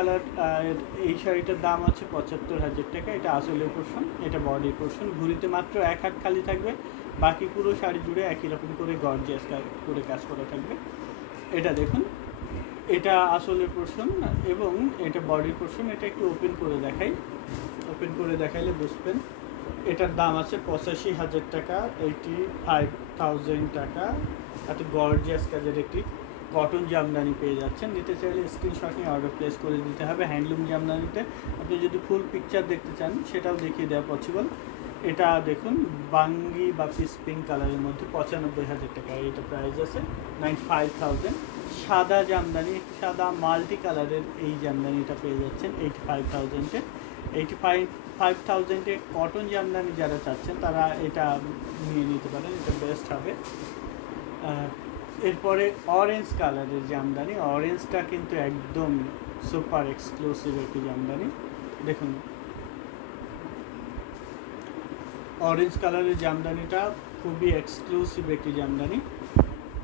Colour এই শাড়িটার দাম আছে ৭৫,০০০ টাকা। এটা আসলের পোর্শন, এটা বডির পোর্শন। ঘুরিতে মাত্র এক হাত খালি থাকবে, বাকি পুরো শাড়ি জুড়ে একই রকম করে গর্জিয়াস করে কাজ করা থাকবে। এটা দেখুন, এটা আসলের পোর্শন এবং এটা বডির পোর্শন। এটা একটু ওপেন করে দেখাই, ওপেন করে দেখাইলে বুঝবেন। এটার দাম আছে ৮৫,০০০ টাকা, 85,000 টাকা। এত গর্জিয়াস কাজের একটি কটন জামদানি পেয়ে যাচ্ছেন। নিতে চাইলে স্ক্রিনশট নিয়ে অর্ডার প্লেস করে দিতে হবে। হ্যান্ডলুম জামদানিতে আপনি যদি ফুল পিকচার দেখতে চান সেটাও দেখিয়ে দেওয়া পসিবল। এটা দেখুন, বাঙ্গি বা পিস পিঙ্ক কালারের মধ্যে ৯৫,০০০ টাকা। এটা প্রাইস আছে 95,000। সাদা জামদানি, সাদা মাল্টি কালারের এই জামদানিটা পেয়ে যাচ্ছেন 85,000-এ। 85,000-এ কটন জামদানি যারা চাচ্ছেন তারা এটা নিয়ে নিতে পারেন, এটা বেস্ট হবে। এরপরে অরেঞ্জ কালারের জামদানি, অরেঞ্জটা কিন্তু একদম সুপার এক্সক্লুসিভ একটি জামদানি। দেখুন, অরেঞ্জ কালারের জামদানিটা খুবই এক্সক্লুসিভ একটি জামদানি।